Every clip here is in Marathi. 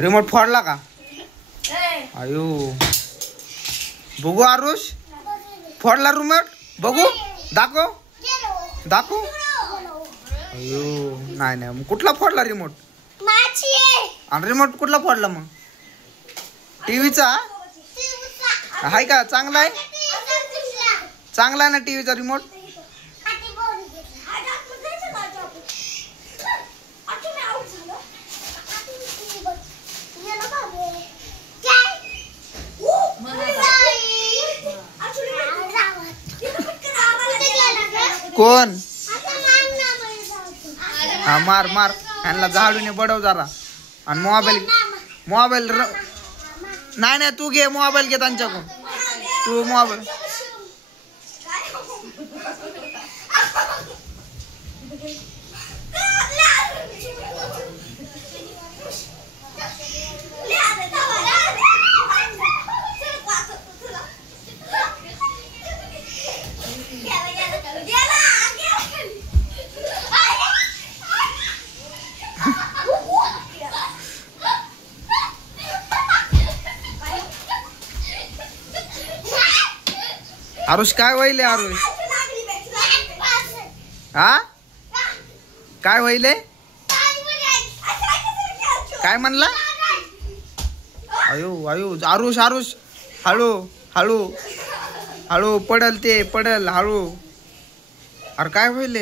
रिमोट फोडला का? अयो बघू आरुष फोडला रिमोट बघू दाखव दाखव. अयो नाही नाही कुठला फोडला रिमोट? आणि रिमोट कुठला फोडला मग? टीव्हीचा आहे का? चांगला आहे चांगला आहे ना टीव्हीचा रिमोट? कोण? हा मार मार ह्यांना झाडूने बडव जरा. आणि मोबाईल मोबाईल नाही नाही तू घे मोबाईल घे त्यांच्याकडून. तू मोबाईल आरुष काय होईल आरुष? हा काय होईल? काय म्हणला? अयो अयो आरुष आरुष हळू हळू हळू पडल ते पडल हळू. अरे काय होईल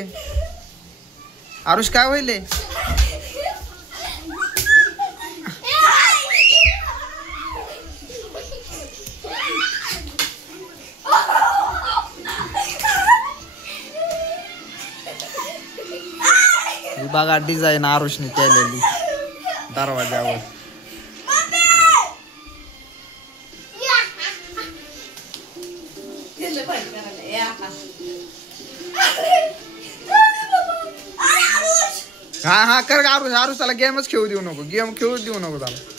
आरुष काय होईल? बघा डिझाईन आरुषने केलेली दरवाजावर. हा हा कर आरुष आरुषाला गेमच खेळू देऊ नको गेम खेळू देऊ नको त्याला.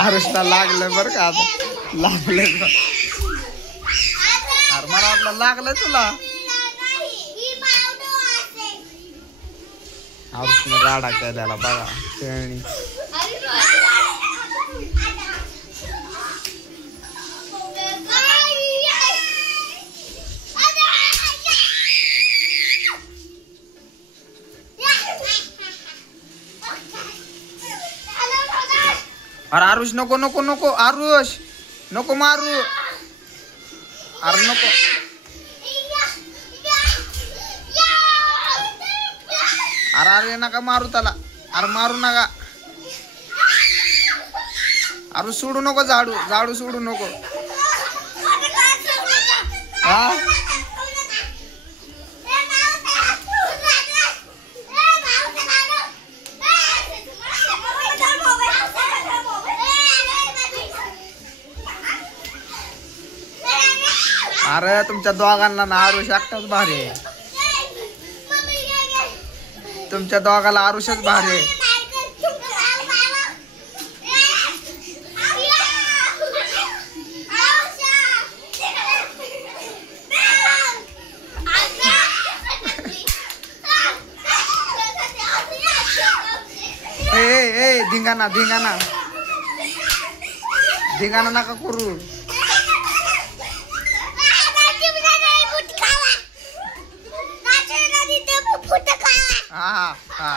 आरुषला लागलं बरं का आता लागलं. अरे मला वाटलं लागलं तुला. आरुषने राडा केल्याला बघा खेळणी. अरे आरुष नको नको नको आरुष नको मारू. अरे नको अरे अरे नका मारू त्याला. अरे मारू नका. अरे सोडू नको झाडू झाडू सोडू नको. हा अरे तुमच्या दोघांना ना आरुष एकटाच भारी आहे. तुमच्या दोघाला आरुषच भारी आहे. ए धिंगाणा धिंगाणा धिंगाणा नका करू. हा हा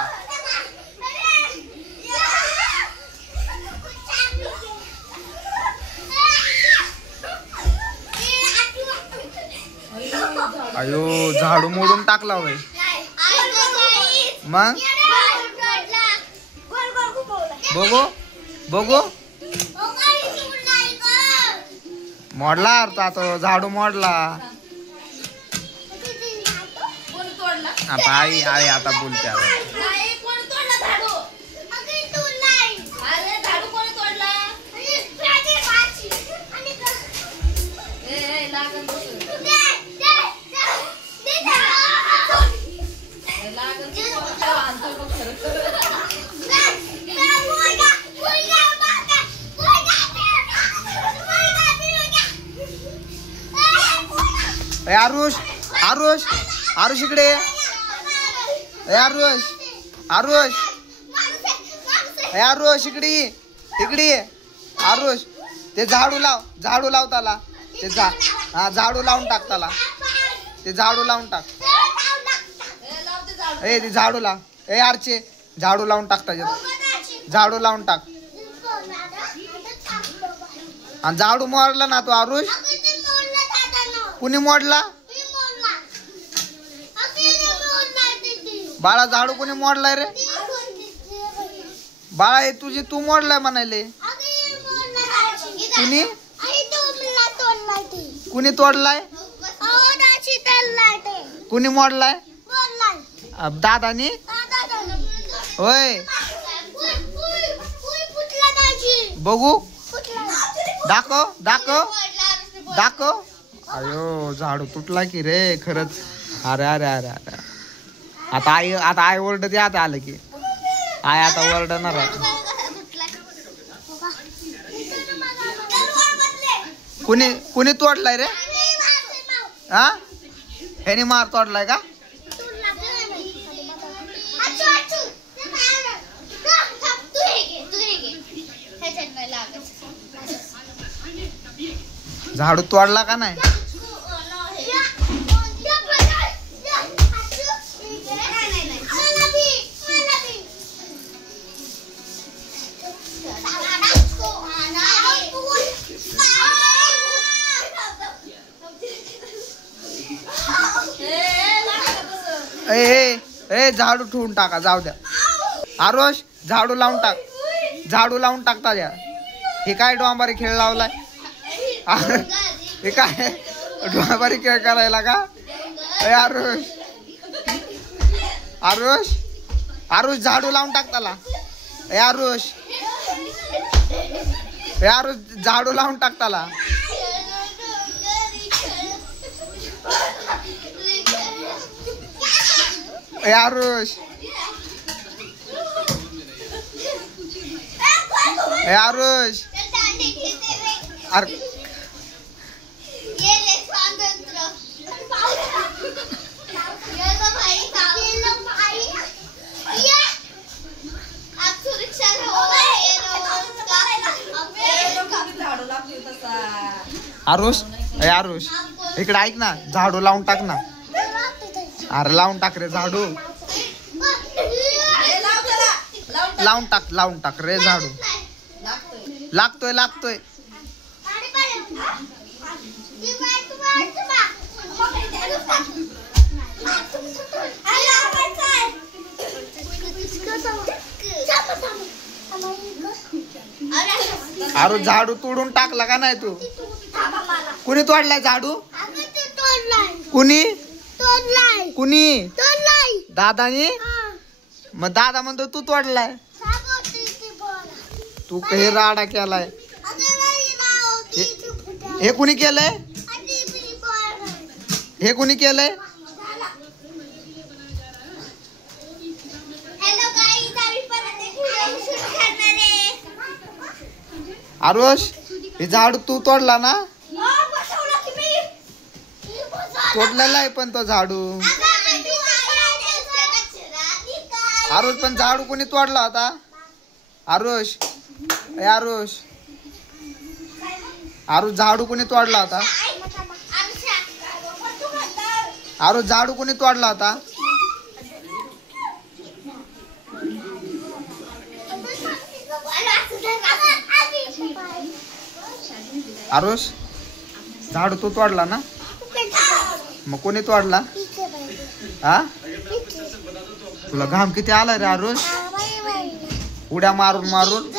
अयो झाडू मोडून टाकला होय मग. बघू बघू मोडला आता तो झाडू मोडला. आता आई आई आता बोलते ए आरुष आरुष आरुष इकडे ये. ए आरुष आरुष ए आरुष इकडे ये. इकडे ये आरुष. ते झाडू लाव त्याला. ते हा झाडू लावून टाक त्याला. ते झाडू लावून टाक. ए ते झाडू लाव. ए आरचे झाडू लावून टाक त्याच्यात. झाडू लावून टाक. आणि झाडू मोडला ना तू आरुष. कुणी मोडला बाळा झाडू कुणी मोडलाय रे बाळा. हे तुझी तू मोडलाय म्हणाले. कुणी कुणी तोडलाय कुणी मोडलाय दादानी होय. बघू दाखव दाखव दाखव. अयो झाडू तुटला की रे खरंच. अरे अरे अरे अरे आता आई ओरडते. आता आलं की आई आता ओरडणार आहे. कुणी तोडलाय रे हा. ह्यानी मार तोडलाय का. झाडू तोडला का नाही. ए झाडू ठेवून टाका जाऊ द्या. आरुष झाडू लावून टाक. झाडू लावून टाकता द्या. हे काय डोंबारी खेळ लावलाय. हे काय डोंबारी खेळ करायला का. आरुष आरुष आरुष झाडू लावून टाक त्याला. आरुष आरुष झाडू लावून टाक त्याला. आरुष आरुष अरे आरुष आरुष इकडे ऐक ना. झाडू लावून टाक ना. अरे लावून टाक रे झाडू. लावून टाक रे झाडू. लागतोय अरे झाडू तोडून टाकला का नाही तू. कुणी तोडलाय झाडू. कुणी कुणी दादानी. मग दादा म्हणतो तू तोडलाय. तू काही राडा केलाय. हे कुणी केलंय. हे कुणी केलंय. आरुष हे झाडू तू तोडला ना. तोडलेला आहे पण तो झाडू. आरुष पण झाडू कोणी तोडला होता. आरुष आरुष आरुष झाडू कोणी तोडला होता. आरुष झाडू कोणी तोडला होता. आरुष झाडू तू तोडला ना. मग कोणी तोडला. हा तुला घाम किती आला रे आरुष. उड्या मारून मारून